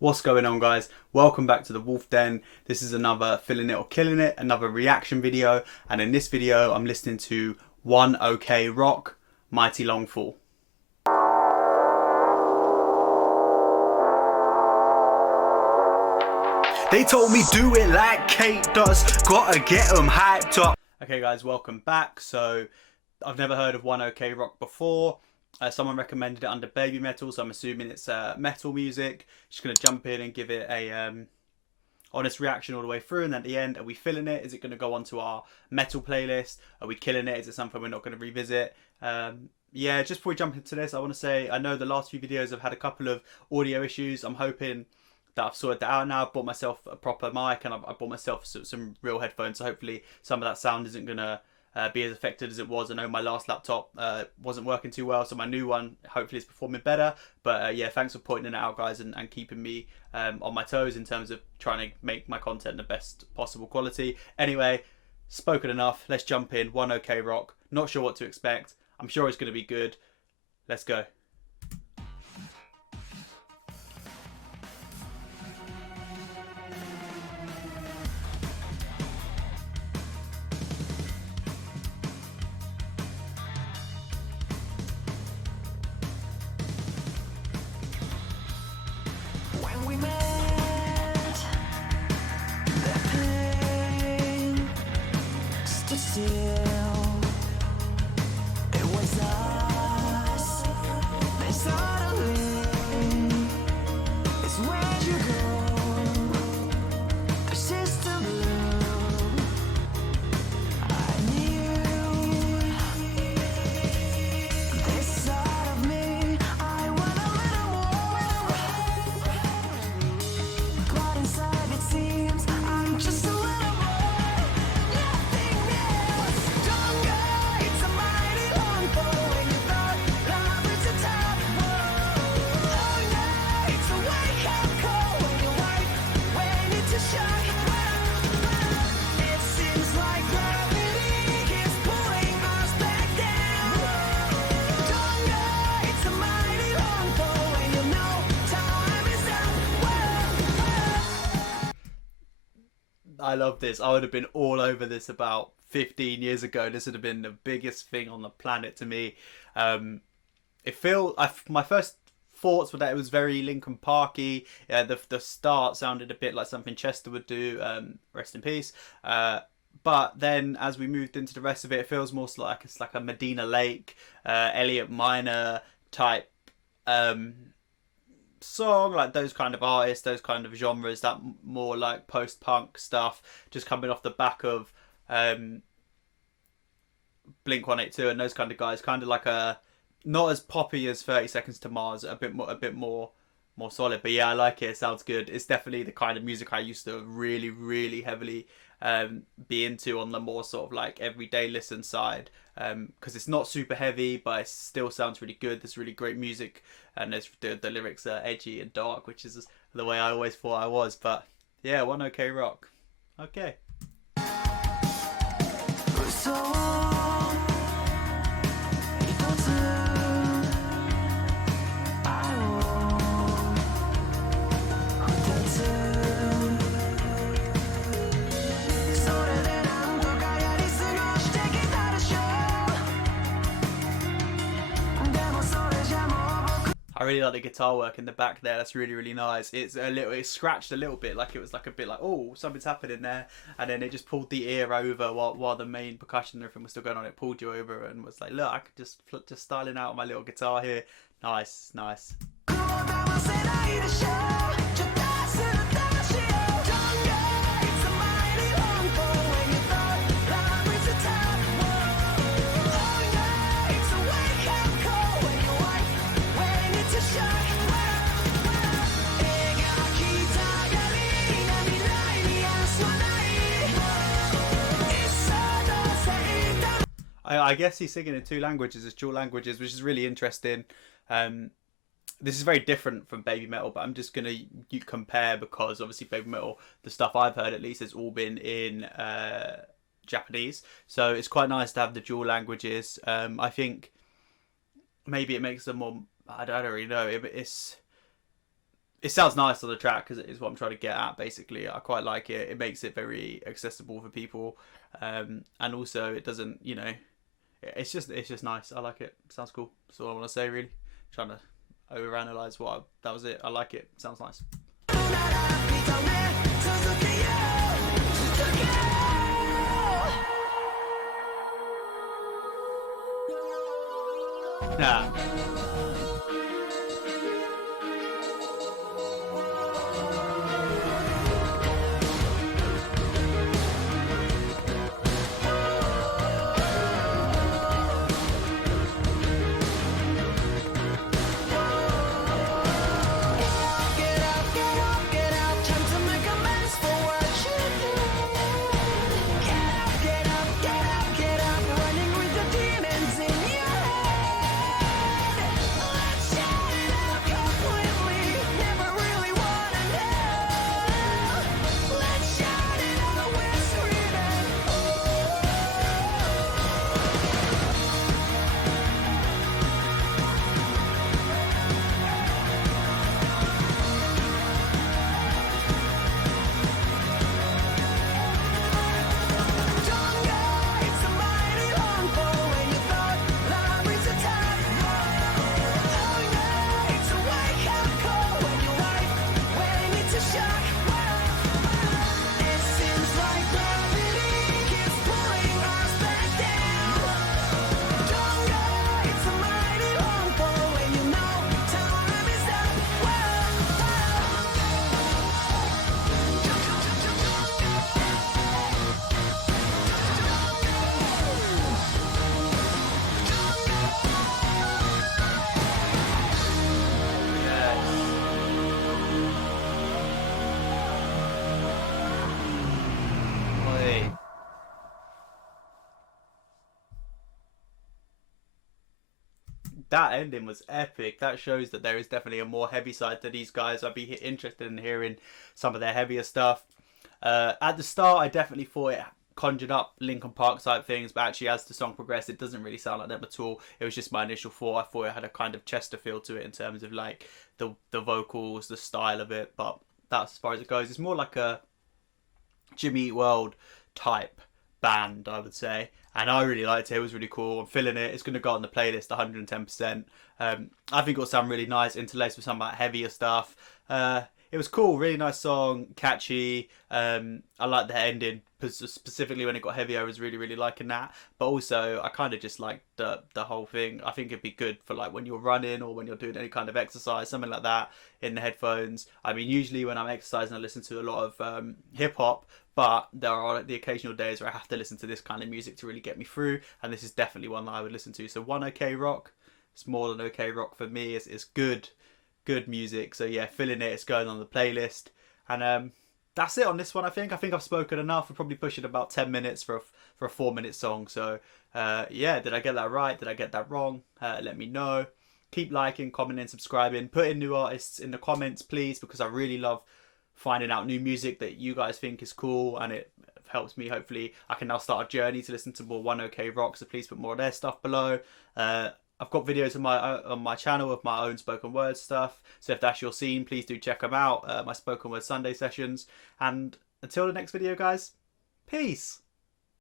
What's going on, guys? Welcome back to the Wolf Den. This is another Filling It or Killing It, another reaction video, and in this video I'm listening to One OK Rock, Mighty Long Fall. They told me do it like Kate does, gotta get them hyped up. Okay guys, welcome back. So I've never heard of One OK Rock before. Someone recommended it under Baby Metal, so I'm assuming it's metal music. Just gonna jump in and give it a honest reaction all the way through, and at the end, are we filling it? Is it gonna go onto our metal playlist? Are we killing it? Is it something we're not gonna revisit? Yeah, just before we jump into this, I want to say I know the last few videos have had a couple of audio issues. I'm hoping that I've sorted that out now. I've bought myself a proper mic and I bought myself some real headphones, so hopefully some of that sound isn't gonna be as affected as it was. I know my last laptop wasn't working too well, so my new one hopefully is performing better. But yeah, thanks for pointing it out, guys, and keeping me on my toes in terms of trying to make my content the best possible quality. Anyway, spoken enough. Let's jump in. One OK Rock. Not sure what to expect. I'm sure it's going to be good. Let's go. When we met, the pain stood still. It was us. Then suddenly, it's where you go. The system blew. I knew this side of me. I want a little more. But inside it seems I'm just a little boy, nothing else. Don't go, it's a mighty long fall when you thought love was a top. Oh no, it's a wake-up call when you're white, waiting to shine. It seems like gravity keeps pulling us back down. Don't go, it's a mighty long fall when you know time is up. I love this. I would have been all over this about 15 years ago. This would have been the biggest thing on the planet to me. My first thoughts were that it was very Linkin Parky. The start sounded a bit like something Chester would do. Rest in peace. But then as we moved into the rest of it, it feels more like it's like a Medina Lake, Elliot Minor type song, like those kind of artists, those kind of genres, that more like post-punk stuff, just coming off the back of Blink 182 and those kind of guys, kind of like a not as poppy as 30 Seconds to Mars, a bit more solid. But yeah, I like it. It sounds good. It's definitely the kind of music I used to really heavily be into on the more sort of like everyday listen side, because it's not super heavy, but it still sounds really good. There's really great music, and the lyrics are edgy and dark, which is the way I always thought I was. But yeah, One OK Rock. Okay. I really like the guitar work in the back there. That's really nice. It scratched a little bit, like it was like a bit like, oh, something's happening there, and then it just pulled the ear over while the main percussion and everything was still going on. It pulled you over and was like, look, I could just styling out on my little guitar here. Nice. I guess he's singing in two languages, as dual languages, which is really interesting. This is very different from Baby Metal, but I'm just gonna compare, because obviously Baby Metal, the stuff I've heard at least, has all been in Japanese, so it's quite nice to have the dual languages. I think maybe it makes them more. I don't really know. It's it sounds nice on the track, because it is what I'm trying to get at. Basically, I quite like it. It makes it very accessible for people, and also it doesn't, you know, it's just nice. I like it. Sounds cool. That's all I want to say. Really, trying to overanalyze that was it. I like it. Sounds nice. Nah. That ending was epic. That shows that there is definitely a more heavy side to these guys. I'd be interested in hearing some of their heavier stuff. At the start, I definitely thought it conjured up Linkin Park type things, but actually as the song progressed, it doesn't really sound like them at all. It was just my initial thought. I thought it had a kind of Chester feel to it in terms of like the vocals, the style of it, but that's as far as it goes. It's more like a Jimmy Eat World type band, I would say, and I really liked it. It was really cool. I'm feeling it. It's going to go on the playlist 110%. I think it'll sound really nice, interlaced with some like heavier stuff. It was cool, really nice song, catchy. I like the ending, specifically when it got heavy. I was really liking that, but also I kind of just like the whole thing. I think it'd be good for like when you're running or when you're doing any kind of exercise, something like that, in the headphones. I mean, usually when I'm exercising I listen to a lot of hip hop, but there are the occasional days where I have to listen to this kind of music to really get me through, and this is definitely one that I would listen to. So One OK Rock, it's more than OK Rock for me. It's good music. So yeah, feeling it. It's going on the playlist, and that's it on this one. I think I've spoken enough. We're probably pushing about 10 minutes for a 4-minute song. So yeah, did I get that right? Did I get that wrong? Let me know. Keep liking, commenting, subscribing. Put in new artists in the comments, please, because I really love finding out new music that you guys think is cool, and it helps me. Hopefully I can now start a journey to listen to more One OK Rock, so please put more of their stuff below. I've got videos on my channel of my own spoken word stuff, so if that's your scene, please do check them out. My spoken word Sunday sessions. And until the next video, guys, peace.